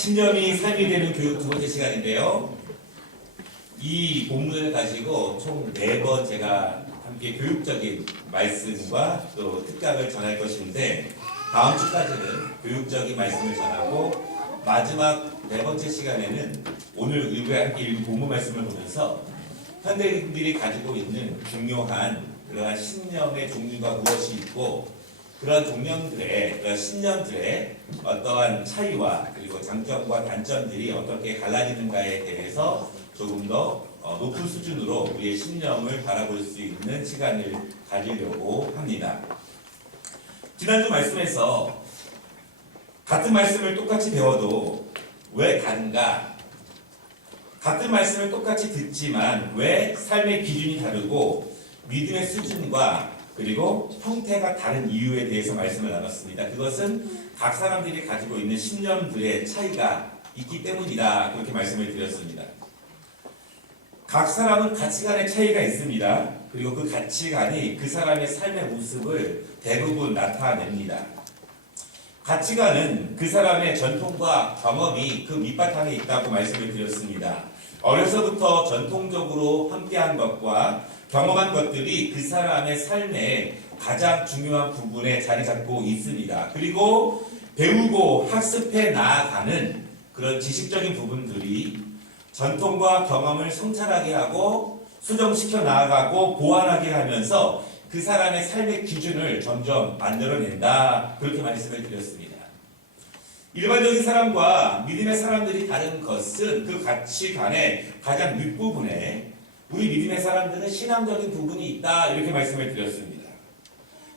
신념이 삶이 되는 교육 두 번째 시간인데요. 이 본문을 가지고 총 4번 제가 함께 교육적인 말씀과 또 특강을 전할 것인데, 다음 주까지는 교육적인 말씀을 전하고 마지막 4번째 시간에는 오늘 우리가 함께 읽은 본문 말씀을 보면서 현대인들이 가지고 있는 중요한 그러한 신념의 종류가 무엇이 있고, 그런 종념들의, 신념들의 어떠한 차이와 그리고 장점과 단점들이 어떻게 갈라지는가에 대해서 조금 더 높은 수준으로 우리의 신념을 바라볼 수 있는 시간을 가지려고 합니다. 지난주 말씀에서 같은 말씀을 똑같이 배워도 왜 다른가? 같은 말씀을 똑같이 듣지만 왜 삶의 기준이 다르고 믿음의 수준과 그리고 형태가 다른 이유에 대해서 말씀을 나눴습니다. 그것은 각 사람들이 가지고 있는 신념들의 차이가 있기 때문이다. 그렇게 말씀을 드렸습니다. 각 사람은 가치관의 차이가 있습니다. 그리고 그 가치관이 그 사람의 삶의 모습을 대부분 나타냅니다. 가치관은 그 사람의 전통과 경험이 그 밑바탕에 있다고 말씀을 드렸습니다. 어려서부터 전통적으로 함께한 것과 경험한 것들이 그 사람의 삶의 가장 중요한 부분에 자리 잡고 있습니다. 그리고 배우고 학습해 나아가는 그런 지식적인 부분들이 전통과 경험을 성찰하게 하고 수정시켜 나아가고 보완하게 하면서 그 사람의 삶의 기준을 점점 만들어낸다. 그렇게 말씀을 드렸습니다. 일반적인 사람과 믿음의 사람들이 다른 것은 그 가치관의 가장 윗부분에 우리 믿음의 사람들은 신앙적인 부분이 있다. 이렇게 말씀을 드렸습니다.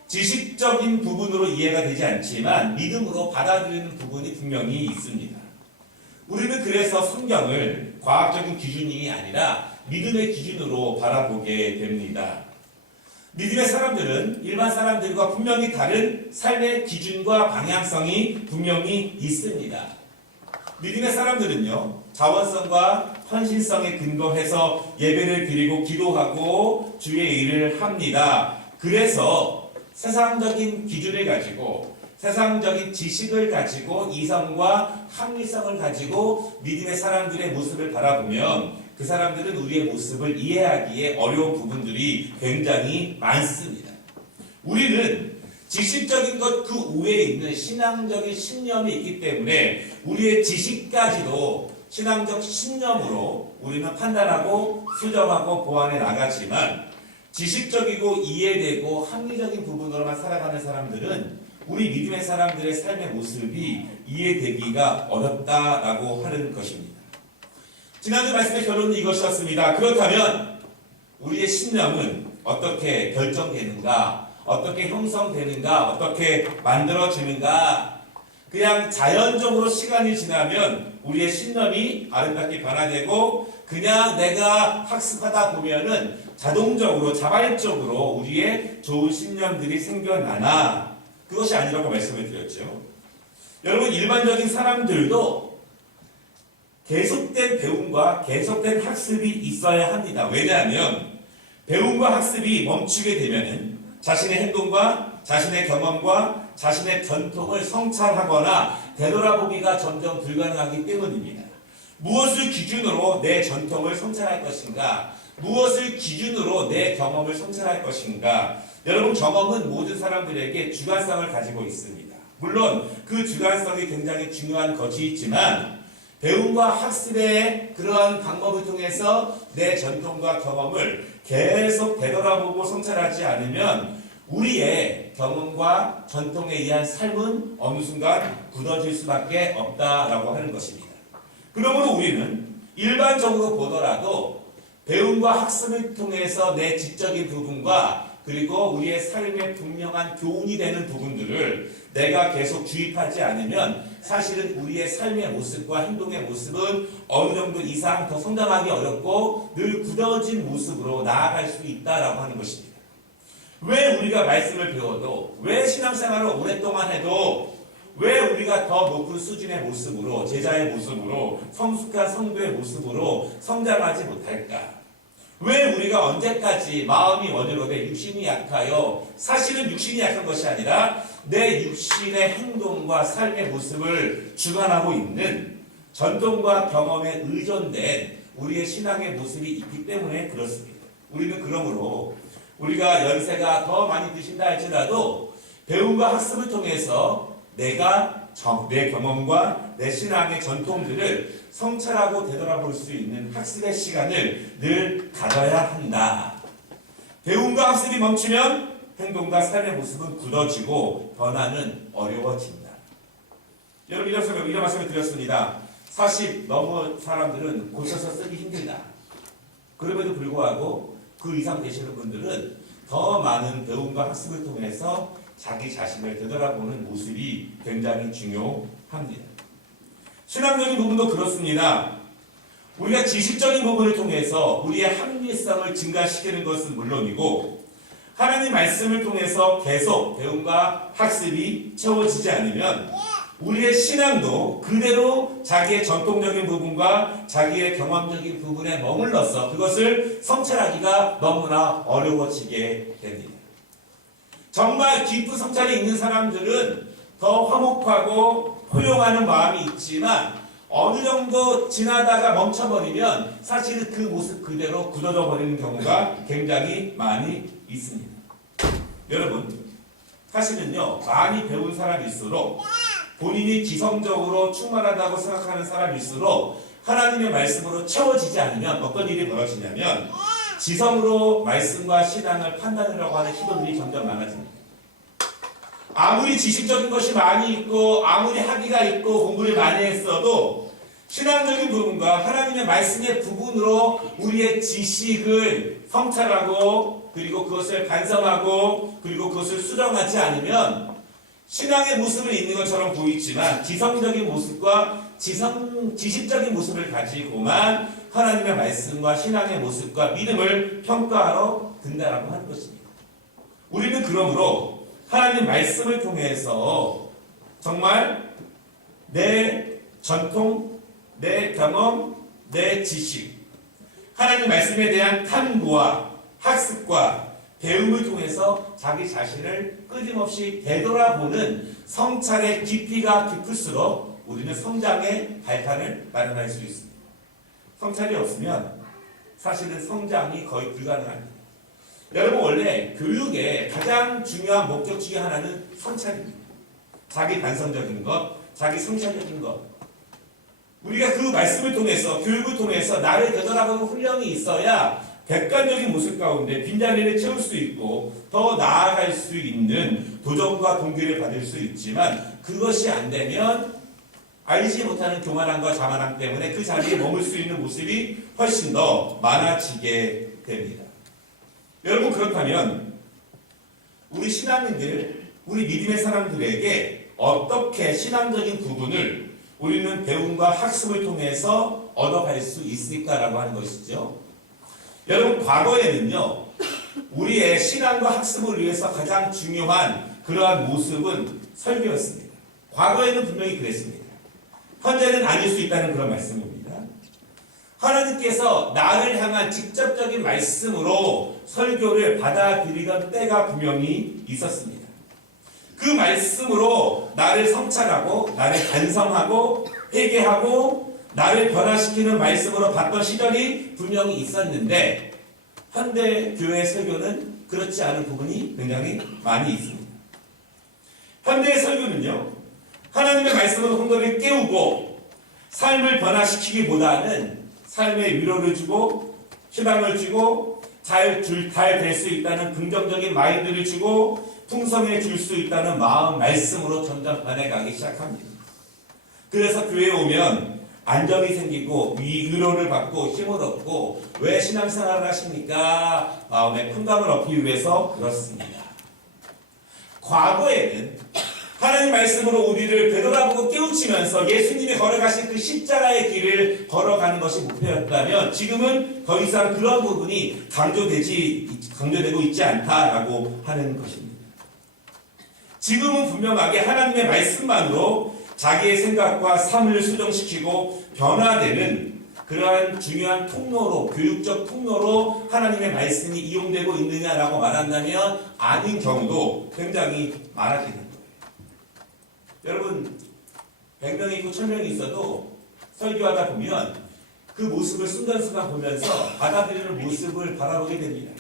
지식적인 부분으로 이해가 되지 않지만 믿음으로 받아들이는 부분이 분명히 있습니다. 우리는 그래서 성경을 과학적인 기준이 아니라 믿음의 기준으로 바라보게 됩니다. 믿음의 사람들은 일반 사람들과 분명히 다른 삶의 기준과 방향성이 분명히 있습니다. 믿음의 사람들은요, 자원성과 헌신성에 근거해서 예배를 드리고 기도하고 주의 일을 합니다. 그래서 세상적인 기준을 가지고 세상적인 지식을 가지고 이성과 합리성을 가지고 믿음의 사람들의 모습을 바라보면 그 사람들은 우리의 모습을 이해하기에 어려운 부분들이 굉장히 많습니다. 우리는 지식적인 것 그 우에 있는 신앙적인 신념이 있기 때문에 우리의 지식까지도 신앙적 신념으로 우리는 판단하고 수정하고 보완해 나가지만 지식적이고 이해되고 합리적인 부분으로만 살아가는 사람들은 우리 믿음의 사람들의 삶의 모습이 이해되기가 어렵다라고 하는 것입니다. 지난주 말씀의 결론은 이것이었습니다. 그렇다면 우리의 신념은 어떻게 결정되는가? 어떻게 형성되는가? 어떻게 만들어지는가? 그냥 자연적으로 시간이 지나면 우리의 신념이 아름답게 변화되고 그냥 내가 학습하다 보면은 자동적으로 자발적으로 우리의 좋은 신념들이 생겨나나? 그것이 아니라고 말씀을 드렸죠. 여러분, 일반적인 사람들도 계속된 배움과 계속된 학습이 있어야 합니다. 왜냐하면 배움과 학습이 멈추게 되면은 자신의 행동과 자신의 경험과 자신의 전통을 성찰하거나 되돌아보기가 점점 불가능하기 때문입니다. 무엇을 기준으로 내 전통을 성찰할 것인가? 무엇을 기준으로 내 경험을 성찰할 것인가? 여러분, 경험은 모든 사람들에게 주관성을 가지고 있습니다. 물론 그 주관성이 굉장히 중요한 것이 있지만 배움과 학습의 그러한 방법을 통해서 내 전통과 경험을 계속 되돌아보고 성찰하지 않으면 우리의 경험과 전통에 의한 삶은 어느 순간 굳어질 수밖에 없다라고 하는 것입니다. 그러므로 우리는 일반적으로 보더라도 배움과 학습을 통해서 내 지적인 부분과 그리고 우리의 삶에 분명한 교훈이 되는 부분들을 내가 계속 주입하지 않으면 사실은 우리의 삶의 모습과 행동의 모습은 어느 정도 이상 더 성장하기 어렵고 늘 굳어진 모습으로 나아갈 수 있다라고 하는 것입니다. 왜 우리가 말씀을 배워도, 왜 신앙생활을 오랫동안 해도 왜 우리가 더 높은 수준의 모습으로, 제자의 모습으로, 성숙한 성도의 모습으로 성장하지 못할까? 왜 우리가 언제까지 마음이 원이로되 육신이 약하여, 사실은 육신이 약한 것이 아니라 내 육신의 행동과 삶의 모습을 주관하고 있는 전통과 경험에 의존된 우리의 신앙의 모습이 있기 때문에 그렇습니다. 우리는 그러므로 우리가 연세가 더 많이 드신다 할지라도 배움과 학습을 통해서 내 경험과 내 신앙의 전통들을 성찰하고 되돌아볼 수 있는 학습의 시간을 늘 가져야 한다. 배움과 학습이 멈추면 행동과 삶의 모습은 굳어지고 변화는 어려워진다. 여러분 이런 말씀을 드렸습니다. 40 넘은 사람들은 고쳐서 쓰기 힘들다. 그럼에도 불구하고 그 이상 되시는 분들은 더 많은 배움과 학습을 통해서 자기 자신을 되돌아보는 모습이 굉장히 중요합니다. 신앙적인 부분도 그렇습니다. 우리가 지식적인 부분을 통해서 우리의 합리성을 증가시키는 것은 물론이고 하나님 말씀을 통해서 계속 배움과 학습이 채워지지 않으면 우리의 신앙도 그대로 자기의 전통적인 부분과 자기의 경험적인 부분에 머물러서 그것을 성찰하기가 너무나 어려워지게 됩니다. 정말 깊은 성찰이 있는 사람들은 더 화목하고 포용하는 마음이 있지만 어느 정도 지나다가 멈춰버리면 사실은 그 모습 그대로 굳어져 버리는 경우가 굉장히 많이 있습니다. 여러분, 사실은요, 많이 배운 사람일수록 본인이 지성적으로 충만하다고 생각하는 사람일수록 하나님의 말씀으로 채워지지 않으면 어떤 일이 벌어지냐면 지성으로 말씀과 신앙을 판단하려고 하는 시도들이 점점 많아집니다. 아무리 지식적인 것이 많이 있고 아무리 학위가 있고 공부를 많이 했어도 신앙적인 부분과 하나님의 말씀의 부분으로 우리의 지식을 성찰하고 그리고 그것을 반성하고 그리고 그것을 수정하지 않으면 신앙의 모습은 있는 것처럼 보이지만 지성적인 모습과 지식적인 모습을 가지고만 하나님의 말씀과 신앙의 모습과 믿음을 평가하러 든다라고 하는 것입니다. 우리는 그러므로 하나님 말씀을 통해서 정말 내 전통, 내 경험, 내 지식, 하나님 말씀에 대한 탐구와 학습과 배움을 통해서 자기 자신을 끊임없이 되돌아보는 성찰의 깊이가 깊을수록 우리는 성장의 발판을 마련할 수 있습니다. 성찰이 없으면 사실은 성장이 거의 불가능합니다. 여러분 원래 교육의 가장 중요한 목적 중에 하나는 성찰입니다. 자기 반성적인 것, 자기 성찰적인 것. 우리가 그 말씀을 통해서 교육을 통해서 나를 되돌아보는 훈련이 있어야 객관적인 모습 가운데 빈자리를 채울 수 있고 더 나아갈 수 있는 도전과 동기를 받을 수 있지만 그것이 안 되면 알지 못하는 교만함과 자만함 때문에 그 자리에 머물 수 있는 모습이 훨씬 더 많아지게 됩니다. 여러분 그렇다면 우리 신앙인들, 우리 믿음의 사람들에게 어떻게 신앙적인 부분을 우리는 배움과 학습을 통해서 얻어갈 수 있을까라고 하는 것이죠. 여러분 과거에는요 우리의 신앙과 학습을 위해서 가장 중요한 그러한 모습은 설교였습니다. 과거에는 분명히 그랬습니다. 현재는 아닐 수 있다는 그런 말씀입니다. 하나님께서 나를 향한 직접적인 말씀으로 설교를 받아들이던 때가 분명히 있었습니다. 그 말씀으로 나를 성찰하고 나를 반성하고 회개하고 나를 변화시키는 말씀으로 봤던 시절이 분명히 있었는데 현대 교회 설교는 그렇지 않은 부분이 굉장히 많이 있습니다. 현대의 설교는요 하나님의 말씀으로 성도를 깨우고 삶을 변화시키기보다는 삶의 위로를 주고 희망을 주고 잘 될 수 있다는 긍정적인 마인드를 주고 풍성해질 수 있다는 마음 말씀으로 점점 변해가기 시작합니다. 그래서 교회에 오면 안정이 생기고 위로를 받고 힘을 얻고 왜 신앙생활을 하십니까? 마음의 평강을 얻기 위해서 그렇습니다. 과거에는 하나님 말씀으로 우리를 되돌아보고 깨우치면서 예수님이 걸어가신 그 십자가의 길을 걸어가는 것이 목표였다면 지금은 더 이상 그런 부분이 강조되고 있지 않다라고 하는 것입니다. 지금은 분명하게 하나님의 말씀만으로 자기의 생각과 삶을 수정시키고 변화되는 그러한 중요한 통로로, 교육적 통로로 하나님의 말씀이 이용되고 있느냐라고 말한다면 아닌 경우도 굉장히 많아지는 거예요. 여러분 100명이 있고 1000명이 있어도 설교하다 보면 그 모습을 순간순간 보면서 받아들이는 모습을 바라보게 됩니다.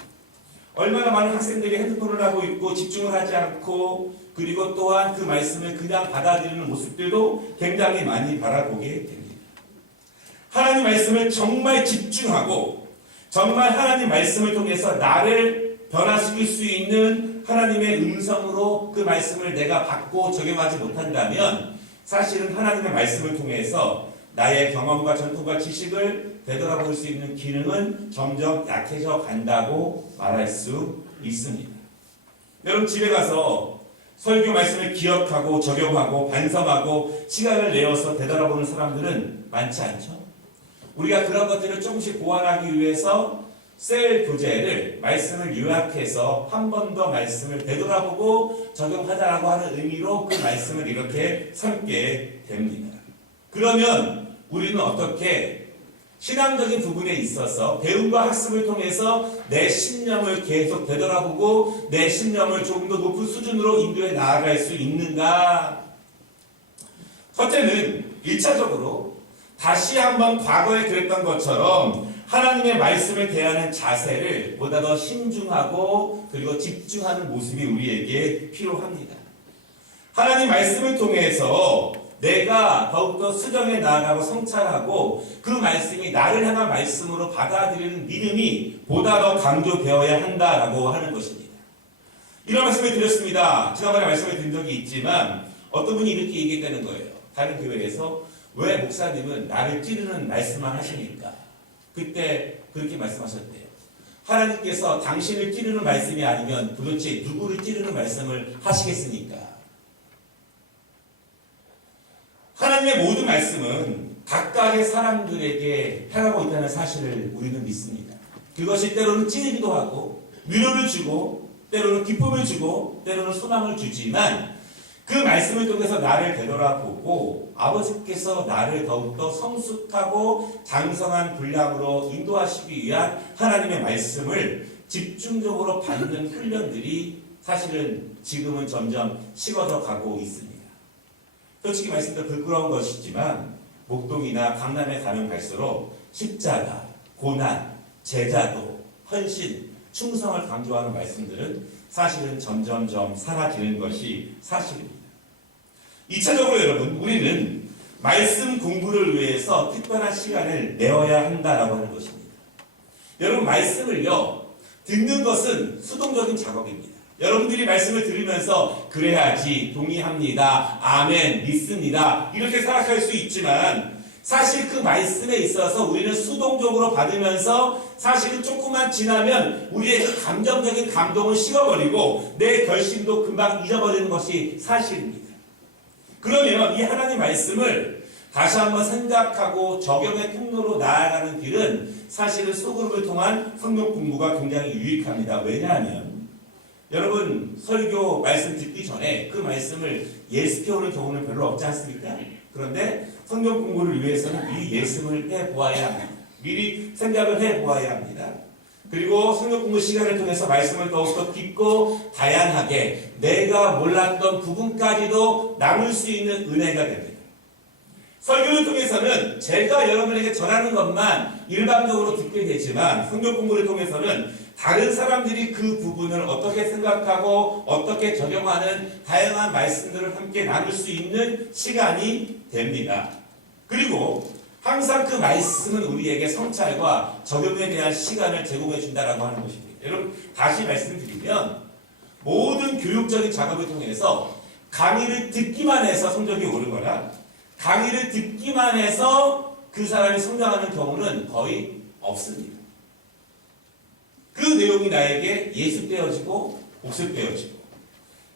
얼마나 많은 학생들이 핸드폰을 하고 있고 집중을 하지 않고 그리고 또한 그 말씀을 그냥 받아들이는 모습들도 굉장히 많이 바라보게 됩니다. 하나님 말씀을 정말 집중하고 정말 하나님 말씀을 통해서 나를 변화시킬 수 있는 하나님의 음성으로 그 말씀을 내가 받고 적용하지 못한다면 사실은 하나님의 말씀을 통해서 나의 경험과 전통과 지식을 되돌아볼 수 있는 기능은 점점 약해져 간다고 말할 수 있습니다. 여러분 집에 가서 설교 말씀을 기억하고 적용하고 반성하고 시간을 내어서 되돌아보는 사람들은 많지 않죠. 우리가 그런 것들을 조금씩 보완하기 위해서 셀 교재를 말씀을 요약해서 한 번 더 말씀을 되돌아보고 적용하자라고 하는 의미로 그 말씀을 이렇게 삼게 됩니다. 그러면 우리는 어떻게 신앙적인 부분에 있어서 배움과 학습을 통해서 내 신념을 계속 되돌아보고 내 신념을 조금 더 높은 수준으로 인도해 나아갈 수 있는가? 첫째는 1차적으로 다시 한번 과거에 그랬던 것처럼 하나님의 말씀을 대하는 자세를 보다 더 신중하고 그리고 집중하는 모습이 우리에게 필요합니다. 하나님 말씀을 통해서 내가 더욱더 수정해 나아가고 성찰하고 그 말씀이 나를 향한 말씀으로 받아들이는 믿음이 보다 더 강조되어야 한다라고 하는 것입니다. 이런 말씀을 드렸습니다. 지난번에 말씀을 드린 적이 있지만 어떤 분이 이렇게 얘기했다는 거예요. 다른 교회에서 왜 목사님은 나를 찌르는 말씀만 하시니까? 그때 그렇게 말씀하셨대요. 하나님께서 당신을 찌르는 말씀이 아니면 도대체 누구를 찌르는 말씀을 하시겠습니까? 하나님의 모든 말씀은 각각의 사람들에게 향하고 있다는 사실을 우리는 믿습니다. 그것이 때로는 찌르기도 하고 위로를 주고 때로는 기쁨을 주고 때로는 소망을 주지만 그 말씀을 통해서 나를 되돌아보고 아버지께서 나를 더욱더 성숙하고 장성한 분량으로 인도하시기 위한 하나님의 말씀을 집중적으로 받는 훈련들이 사실은 지금은 점점 식어져 가고 있습니다. 솔직히 말씀드려 부끄러운 것이지만 목동이나 강남에 가면 갈수록 십자가, 고난, 제자도, 헌신, 충성을 강조하는 말씀들은 사실은 점점점 사라지는 것이 사실입니다. 2차적으로 여러분, 우리는 말씀 공부를 위해서 특별한 시간을 내어야 한다라고 하는 것입니다. 여러분, 말씀을요, 듣는 것은 수동적인 작업입니다. 여러분들이 말씀을 들으면서 그래야지, 동의합니다, 아멘, 믿습니다 이렇게 생각할 수 있지만 사실 그 말씀에 있어서 우리는 수동적으로 받으면서 사실은 조금만 지나면 우리의 그 감정적인 감동을 식어버리고 내 결심도 금방 잊어버리는 것이 사실입니다. 그러면 이 하나님 말씀을 다시 한번 생각하고 적용의 통로로 나아가는 길은 사실은 소그룹을 통한 성경 공부가 굉장히 유익합니다. 왜냐하면 여러분 설교 말씀 듣기 전에 그 말씀을 예습해오는 경우는 별로 없지 않습니까? 그런데 성경 공부를 위해서는 미리 예습을 해보아야 합니다. 미리 생각을 해보아야 합니다. 그리고 성경 공부 시간을 통해서 말씀을 더욱더 깊고 다양하게 내가 몰랐던 부분까지도 나눌 수 있는 은혜가 됩니다. 설교를 통해서는 제가 여러분에게 전하는 것만 일반적으로 듣게 되지만 성경 공부를 통해서는 다른 사람들이 그 부분을 어떻게 생각하고 어떻게 적용하는 다양한 말씀들을 함께 나눌 수 있는 시간이 됩니다. 그리고 항상 그 말씀은 우리에게 성찰과 적용에 대한 시간을 제공해 준다라고 하는 것입니다. 여러분 다시 말씀드리면 모든 교육적인 작업을 통해서 강의를 듣기만 해서 성적이 오르거나 강의를 듣기만 해서 그 사람이 성장하는 경우는 거의 없습니다. 그 내용이 나에게 예습되어지고 복습되어지고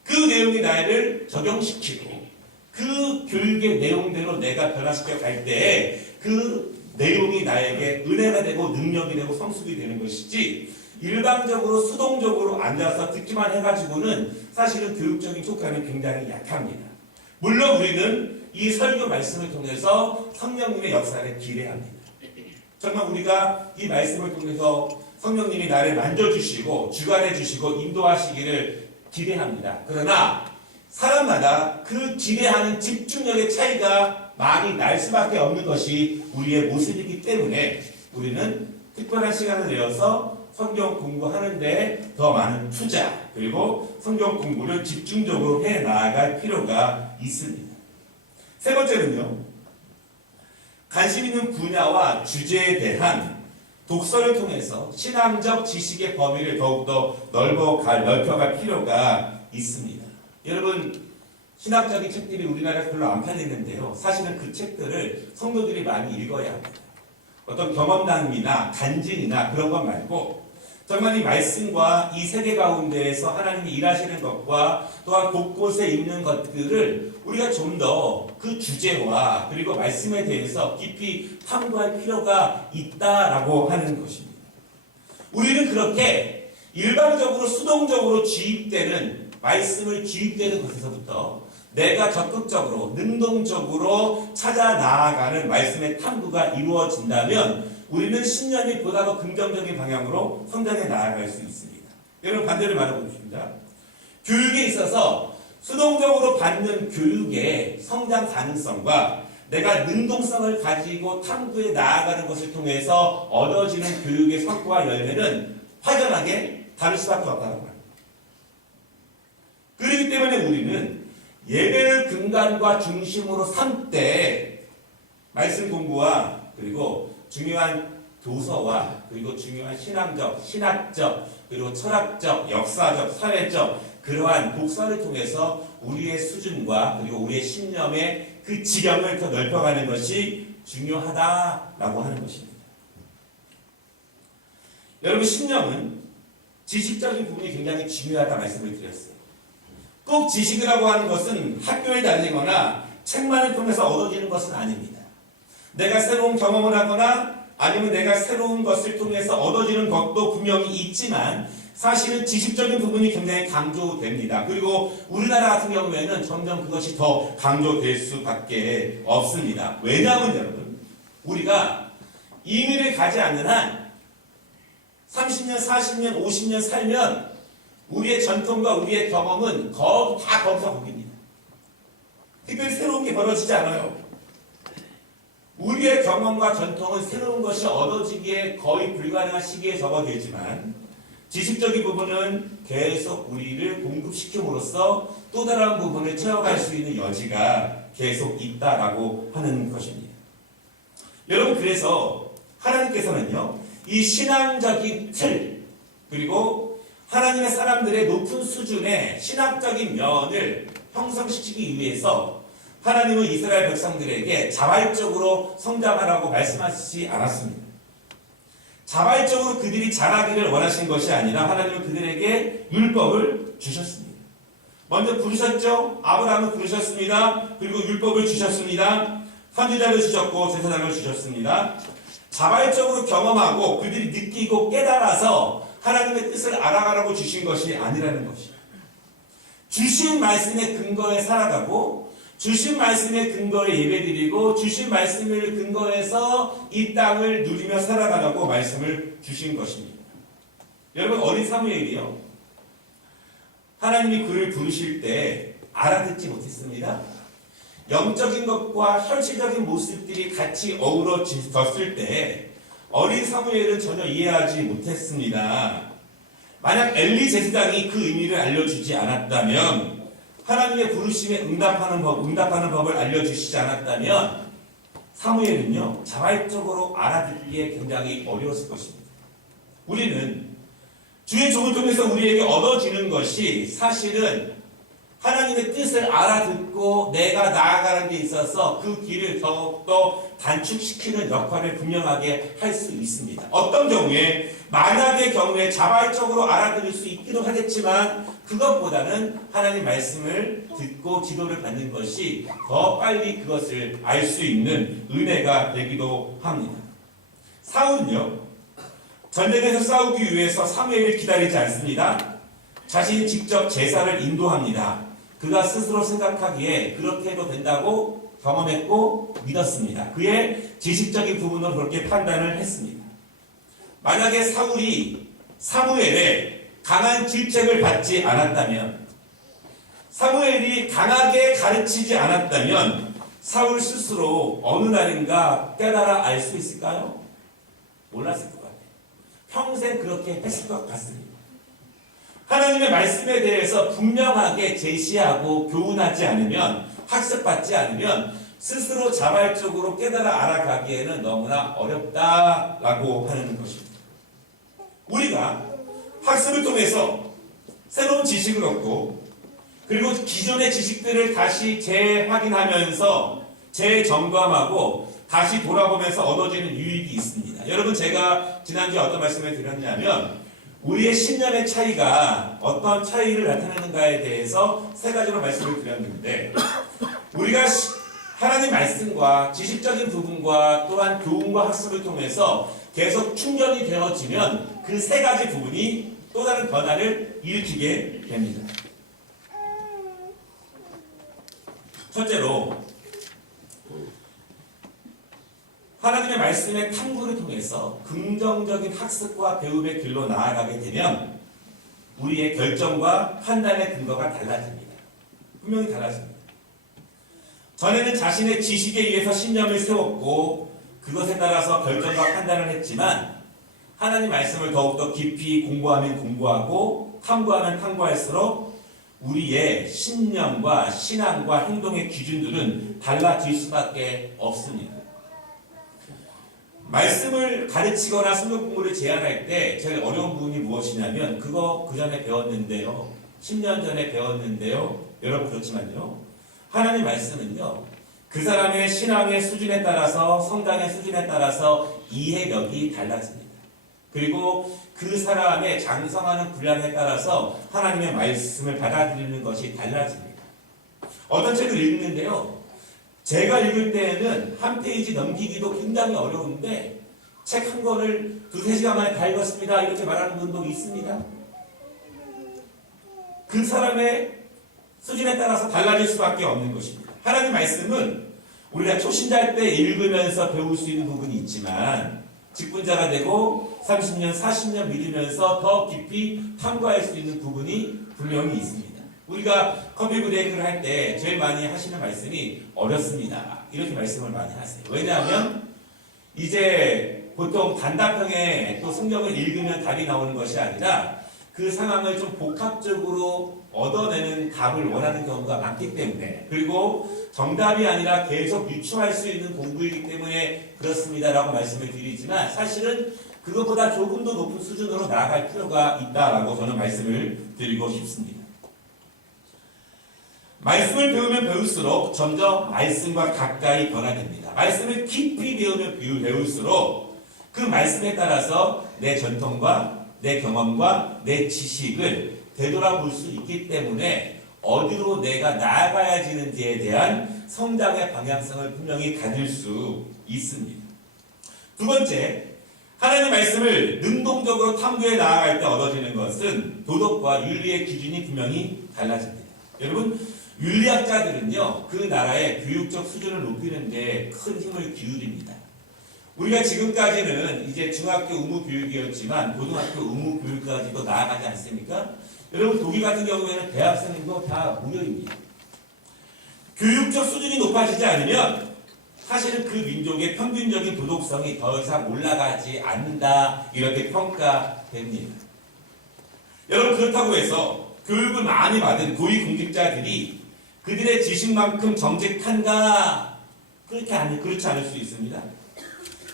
그 내용이 나를 적용시키고 그 교육의 내용대로 내가 변화시켜 갈 때에 그 내용이 나에게 은혜가 되고 능력이 되고 성숙이 되는 것이지 일방적으로 수동적으로 앉아서 듣기만 해가지고는 사실은 교육적인 효과는 굉장히 약합니다. 물론 우리는 이 설교 말씀을 통해서 성령님의 역사를 기대합니다. 정말 우리가 이 말씀을 통해서 성령님이 나를 만져주시고 주관해 주시고 인도하시기를 기대합니다. 그러나 사람마다 그 기대하는 집중력의 차이가 많이 날 수밖에 없는 것이 우리의 모습이기 때문에 우리는 특별한 시간을 내어서 성경 공부하는데 더 많은 투자 그리고 성경 공부를 집중적으로 해 나아갈 필요가 있습니다. 세 번째는요. 관심 있는 분야와 주제에 대한 독서를 통해서 신앙적 지식의 범위를 더욱더 넓혀갈 필요가 있습니다. 여러분 신학적인 책들이 우리나라에서 별로 안 팔리는데요. 사실은 그 책들을 성도들이 많이 읽어야 합니다. 어떤 경험담이나 간증이나 그런 것 말고 정말 이 말씀과 이 세계 가운데에서 하나님이 일하시는 것과 또한 곳곳에 있는 것들을 우리가 좀 더 그 주제와 그리고 말씀에 대해서 깊이 탐구할 필요가 있다라고 하는 것입니다. 우리는 그렇게 일방적으로 수동적으로 주입되는 말씀을 주입되는 것에서부터 내가 적극적으로 능동적으로 찾아 나아가는 말씀의 탐구가 이루어진다면 우리는 신념이 보다 더 긍정적인 방향으로 성장해 나아갈 수 있습니다. 여러분 반대를 말해보겠습니다. 교육에 있어서 수동적으로 받는 교육의 성장 가능성과 내가 능동성을 가지고 탐구해 나아가는 것을 통해서 얻어지는 교육의 성과와 열매는 확연하게 다를 수밖에 없다는 말입니다. 그렇기 때문에 우리는 예배를 근간과 중심으로 삼되 말씀 공부와 그리고 중요한 도서와 그리고 중요한 신학적 그리고 철학적, 역사적, 사회적 그러한 독서를 통해서 우리의 수준과 그리고 우리의 신념의 그 지경을 더 넓혀가는 것이 중요하다라고 하는 것입니다. 여러분 신념은 지식적인 부분이 굉장히 중요하다 말씀을 드렸어요. 꼭 지식이라고 하는 것은 학교에 다니거나 책만을 통해서 얻어지는 것은 아닙니다. 내가 새로운 경험을 하거나 아니면 내가 새로운 것을 통해서 얻어지는 것도 분명히 있지만 사실은 지식적인 부분이 굉장히 강조됩니다. 그리고 우리나라 같은 경우에는 점점 그것이 더 강조될 수밖에 없습니다. 왜냐하면 여러분 우리가 이민을 가지 않는 한 30년, 40년, 50년 살면 우리의 전통과 우리의 경험은 다 거기서 거깁니다. 특별히 새로운 게 벌어지지 않아요. 우리의 경험과 전통은 새로운 것이 얻어지기에 거의 불가능한 시기에 접어들지만 지식적인 부분은 계속 우리를 공급시킴으로써 또 다른 부분을 채워갈 수 있는 여지가 계속 있다라고 하는 것입니다. 여러분 그래서 하나님께서는요 이 신앙적인 틀 그리고 하나님의 사람들의 높은 수준의 신학적인 면을 형성시키기 위해서 하나님은 이스라엘 백성들에게 자발적으로 성장하라고 말씀하시지 않았습니다. 자발적으로 그들이 자라기를 원하신 것이 아니라 하나님은 그들에게 율법을 주셨습니다. 먼저 부르셨죠? 아브라함을 부르셨습니다. 그리고 율법을 주셨습니다. 선지자를 주셨고 제사장을 주셨습니다. 자발적으로 경험하고 그들이 느끼고 깨달아서 하나님의 뜻을 알아가라고 주신 것이 아니라는 것이에요. 주신 말씀의 근거에 살아가고 주신 말씀의 근거에 예배드리고 주신 말씀을 근거해서 이 땅을 누리며 살아가라고 말씀을 주신 것입니다. 여러분 어린 사무엘이요. 하나님이 그를 부르실 때 알아듣지 못했습니다. 영적인 것과 현실적인 모습들이 같이 어우러졌을 때 어린 사무엘은 전혀 이해하지 못했습니다. 만약 엘리 제사장이 그 의미를 알려주지 않았다면 하나님의 부르심에 응답하는 법을 알려주시지 않았다면 사무엘은요 자발적으로 알아듣기에 굉장히 어려웠을 것입니다. 우리는 주의 종을 통해서 우리에게 얻어지는 것이 사실은 하나님의 뜻을 알아듣고 내가 나아가는 데 있어서 그 길을 더욱더 단축시키는 역할을 분명하게 할 수 있습니다. 어떤 경우에 만약의 경우에 자발적으로 알아들을 수 있기도 하겠지만 그것보다는 하나님 말씀을 듣고 지도를 받는 것이 더 빨리 그것을 알 수 있는 은혜가 되기도 합니다. 사울은요 전쟁에서 싸우기 위해서 사무엘을 기다리지 않습니다. 자신이 직접 제사를 인도합니다. 그가 스스로 생각하기에 그렇게 해도 된다고 경험했고 믿었습니다. 그의 지식적인 부분으로 그렇게 판단을 했습니다. 만약에 사울이 사무엘의 강한 질책을 받지 않았다면 사무엘이 강하게 가르치지 않았다면 사울 스스로 어느 날인가 깨달아 알 수 있을까요? 몰랐을 것 같아요. 평생 그렇게 했을 것 같습니다. 하나님의 말씀에 대해서 분명하게 제시하고 교훈하지 않으면, 학습받지 않으면 스스로 자발적으로 깨달아 알아가기에는 너무나 어렵다라고 하는 것입니다. 우리가 학습을 통해서 새로운 지식을 얻고, 그리고 기존의 지식들을 다시 재확인하면서 재점검하고 다시 돌아보면서 얻어지는 유익이 있습니다. 여러분, 제가 지난주에 어떤 말씀을 드렸냐면, 우리의 신념의 차이가 어떤 차이를 나타내는가에 대해서 세 가지로 말씀을 드렸는데, 우리가 하나님 말씀과 지식적인 부분과 또한 교훈과 학습을 통해서 계속 충전이 되어지면 그 세 가지 부분이 또 다른 변화를 일으키게 됩니다. 첫째로, 하나님의 말씀의 탐구를 통해서 긍정적인 학습과 배움의 길로 나아가게 되면 우리의 결정과 판단의 근거가 달라집니다. 분명히 달라집니다. 전에는 자신의 지식에 의해서 신념을 세웠고 그것에 따라서 결정과 판단을 했지만, 하나님 말씀을 더욱더 깊이 공부하면 공부하고 탐구하면 탐구할수록 우리의 신념과 신앙과 행동의 기준들은 달라질 수밖에 없습니다. 말씀을 가르치거나 성경 공부를 제안할 때 제일 어려운 부분이 무엇이냐면, 그거 그 전에 배웠는데요, 10년 전에 배웠는데요. 여러분, 그렇지만요, 하나님 말씀은요, 그 사람의 신앙의 수준에 따라서, 성장의 수준에 따라서 이해력이 달라집니다. 그리고 그 사람의 장성하는 분량에 따라서 하나님의 말씀을 받아들이는 것이 달라집니다. 어떤 책을 읽는데요, 제가 읽을 때에는 한 페이지 넘기기도 굉장히 어려운데 책 한 권을 2-3시간 만에 다 읽었습니다, 이렇게 말하는 분도 있습니다. 그 사람의 수준에 따라서 달라질 수밖에 없는 것입니다. 하나님 말씀은 우리가 초신자일 때 읽으면서 배울 수 있는 부분이 있지만, 직분자가 되고 30년, 40년 믿으면서 더 깊이 탐구할 수 있는 부분이 분명히 있습니다. 우리가 커피 브레이크를 할 때 제일 많이 하시는 말씀이 어렵습니다, 이렇게 말씀을 많이 하세요. 왜냐하면 이제 보통 단답형의 또 성경을 읽으면 답이 나오는 것이 아니라 그 상황을 좀 복합적으로 얻어내는 답을 원하는 경우가 많기 때문에, 그리고 정답이 아니라 계속 유추할 수 있는 공부이기 때문에 그렇습니다라고 말씀을 드리지만, 사실은 그것보다 조금 더 높은 수준으로 나아갈 필요가 있다라고 저는 말씀을 드리고 싶습니다. 말씀을 배우면 배울수록 점점 말씀과 가까이 변화됩니다. 말씀을 깊이 배우면 배울수록 그 말씀에 따라서 내 전통과 내 경험과 내 지식을 되돌아볼 수 있기 때문에 어디로 내가 나아가야 지는지에 대한 성장의 방향성을 분명히 가질 수 있습니다. 두 번째, 하나님 말씀을 능동적으로 탐구해 나아갈 때 얻어지는 것은 도덕과 윤리의 기준이 분명히 달라집니다. 여러분, 윤리학자들은요, 그 나라의 교육적 수준을 높이는 데 큰 힘을 기울입니다. 우리가 지금까지는 이제 중학교 의무 교육이었지만 고등학교 의무 교육까지도 나아가지 않습니까? 여러분, 독일 같은 경우에는 대학생도 다 무료입니다. 교육적 수준이 높아지지 않으면 사실은 그 민족의 평균적인 도덕성이 더 이상 올라가지 않는다, 이렇게 평가됩니다. 여러분, 그렇다고 해서 교육을 많이 받은 고위공직자들이 그들의 지식만큼 정직한가? 그렇지 않을 수 있습니다.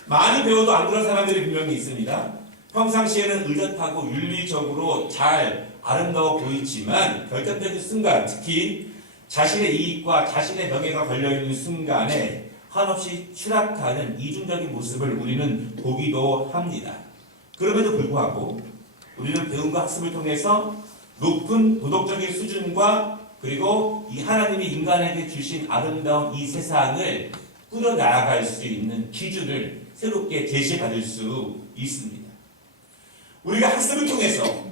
많이 배워도 안 그런 사람들이 분명히 있습니다. 평상시에는 의젓하고 윤리적으로 잘 아름다워 보이지만 결정적인 순간, 특히 자신의 이익과 자신의 명예가 걸려있는 순간에 한없이 추락하는 이중적인 모습을 우리는 보기도 합니다. 그럼에도 불구하고 우리는 배움과 학습을 통해서 높은 도덕적인 수준과 그리고 이 하나님이 인간에게 주신 아름다운 이 세상을 꾸려나갈 수 있는 기준을 새롭게 제시받을 수 있습니다. 우리가 학습을 통해서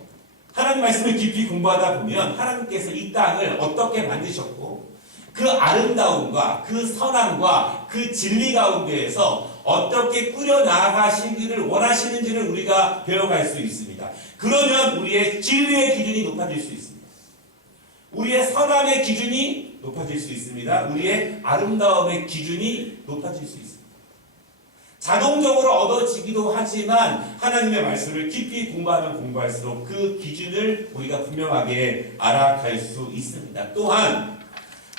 하나님 말씀을 깊이 공부하다 보면 하나님께서 이 땅을 어떻게 만드셨고 그 아름다움과 그 선함과 그 진리 가운데에서 어떻게 꾸려나가시기를 원하시는지를 우리가 배워갈 수 있습니다. 그러면 우리의 진리의 기준이 높아질 수 있습니다. 우리의 선함의 기준이 높아질 수 있습니다. 우리의 아름다움의 기준이 높아질 수 있습니다. 자동적으로 얻어지기도 하지만 하나님의 말씀을 깊이 공부하면 공부할수록 그 기준을 우리가 분명하게 알아갈 수 있습니다. 또한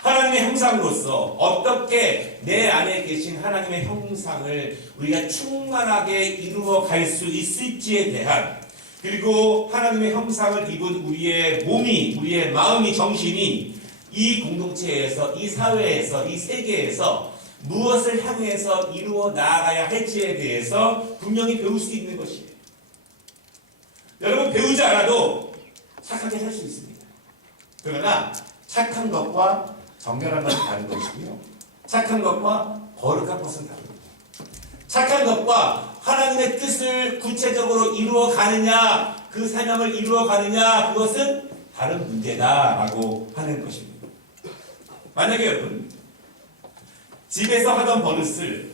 하나님의 형상으로서 어떻게 내 안에 계신 하나님의 형상을 우리가 충만하게 이루어 갈 수 있을지에 대한, 그리고 하나님의 형상을 입은 우리의 몸이, 우리의 마음이, 정신이 이 공동체에서, 이 사회에서, 이 세계에서 무엇을 향해서 이루어 나아가야 할지에 대해서 분명히 배울 수 있는 것이에요. 여러분, 배우지 않아도 착하게 살 수 있습니다. 그러나 착한 것과 정결한 것은 다른 것이고요. 착한 것과 거룩한 것은 다릅니다. 착한 것과 하나님의 뜻을 구체적으로 이루어 가느냐, 그 사명을 이루어 가느냐, 그것은 다른 문제다라고 하는 것입니다. 만약에 여러분, 집에서 하던 버릇을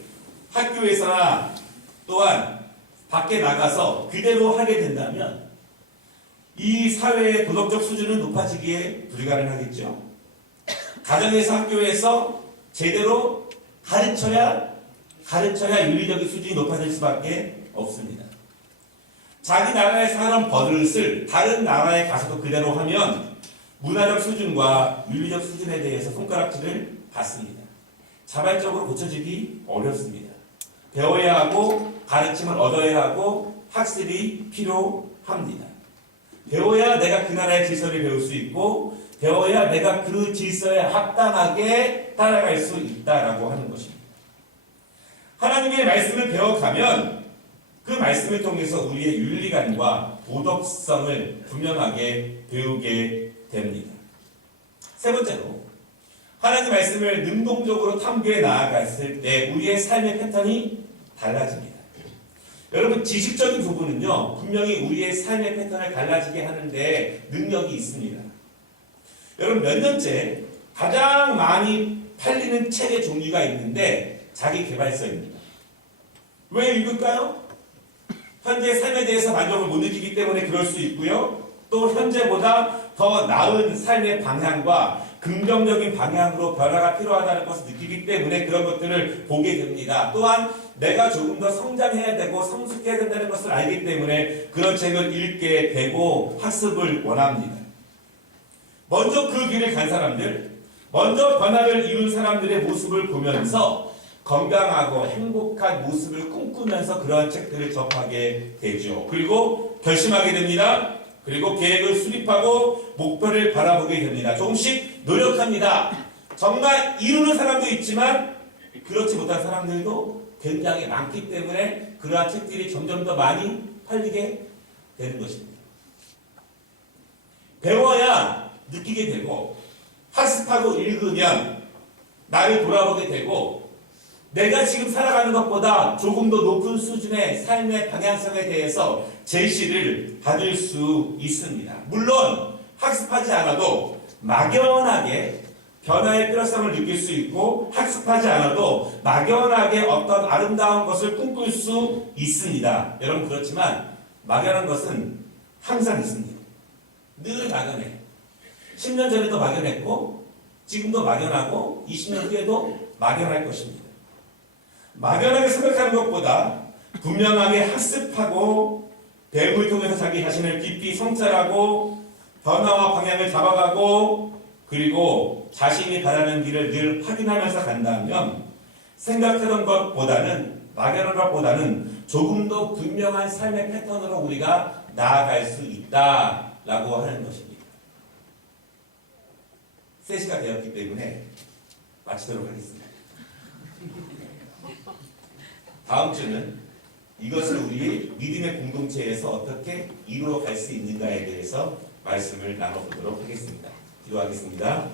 학교에서나 또한 밖에 나가서 그대로 하게 된다면 이 사회의 도덕적 수준은 높아지기에 불가능하겠죠. 가정에서 학교에서 제대로 가르쳐야 윤리적인 수준이 높아질 수밖에 없습니다. 자기 나라에서 하는 버릇을 다른 나라에 가서도 그대로 하면 문화적 수준과 윤리적 수준에 대해서 손가락질을 받습니다. 자발적으로 고쳐지기 어렵습니다. 배워야 하고 가르침을 얻어야 하고 학습이 필요합니다. 배워야 내가 그 나라의 질서를 배울 수 있고 배워야 내가 그 질서에 합당하게 따라갈 수 있다라고 하는 것입니다. 하나님의 말씀을 배워가면 그 말씀을 통해서 우리의 윤리관과 도덕성을 분명하게 배우게 됩니다. 세 번째로, 하나님의 말씀을 능동적으로 탐구해 나아갔을 때 우리의 삶의 패턴이 달라집니다. 여러분, 지식적인 부분은요, 분명히 우리의 삶의 패턴을 달라지게 하는데 능력이 있습니다. 여러분, 몇 년째 가장 많이 팔리는 책의 종류가 있는데 자기 개발서입니다. 왜 읽을까요? 현재 삶에 대해서 만족을 못 느끼기 때문에 그럴 수 있고요. 또 현재보다 더 나은 삶의 방향과 긍정적인 방향으로 변화가 필요하다는 것을 느끼기 때문에 그런 것들을 보게 됩니다. 또한 내가 조금 더 성장해야 되고 성숙해야 된다는 것을 알기 때문에 그런 책을 읽게 되고 학습을 원합니다. 먼저 그 길을 간 사람들, 먼저 변화를 이룬 사람들의 모습을 보면서 건강하고 행복한 모습을 꿈꾸면서 그러한 책들을 접하게 되죠. 그리고 결심하게 됩니다. 그리고 계획을 수립하고 목표를 바라보게 됩니다. 조금씩 노력합니다. 정말 이루는 사람도 있지만 그렇지 못한 사람들도 굉장히 많기 때문에 그러한 책들이 점점 더 많이 팔리게 되는 것입니다. 배워야 느끼게 되고 학습하고 읽으면 나를 돌아보게 되고 내가 지금 살아가는 것보다 조금 더 높은 수준의 삶의 방향성에 대해서 제시를 받을 수 있습니다. 물론 학습하지 않아도 막연하게 변화의 필요성을 느낄 수 있고 학습하지 않아도 막연하게 어떤 아름다운 것을 꿈꿀 수 있습니다. 여러분, 그렇지만 막연한 것은 항상 있습니다. 늘 막연해. 10년 전에도 막연했고 지금도 막연하고 20년 후에도 막연할 것입니다. 막연하게 생각하는 것보다 분명하게 학습하고 배움을 통해서 자기 자신을 깊이 성찰하고 변화와 방향을 잡아가고 그리고 자신이 바라는 길을 늘 확인하면서 간다면 생각하던 것보다는 막연한 것보다는 조금 더 분명한 삶의 패턴으로 우리가 나아갈 수 있다라고 하는 것입니다. 3시가 되었기 때문에 마치도록 하겠습니다. 다음 주는 이것을 우리 믿음의 공동체에서 어떻게 이루어 갈 수 있는가에 대해서 말씀을 나눠보도록 하겠습니다. 기도하겠습니다.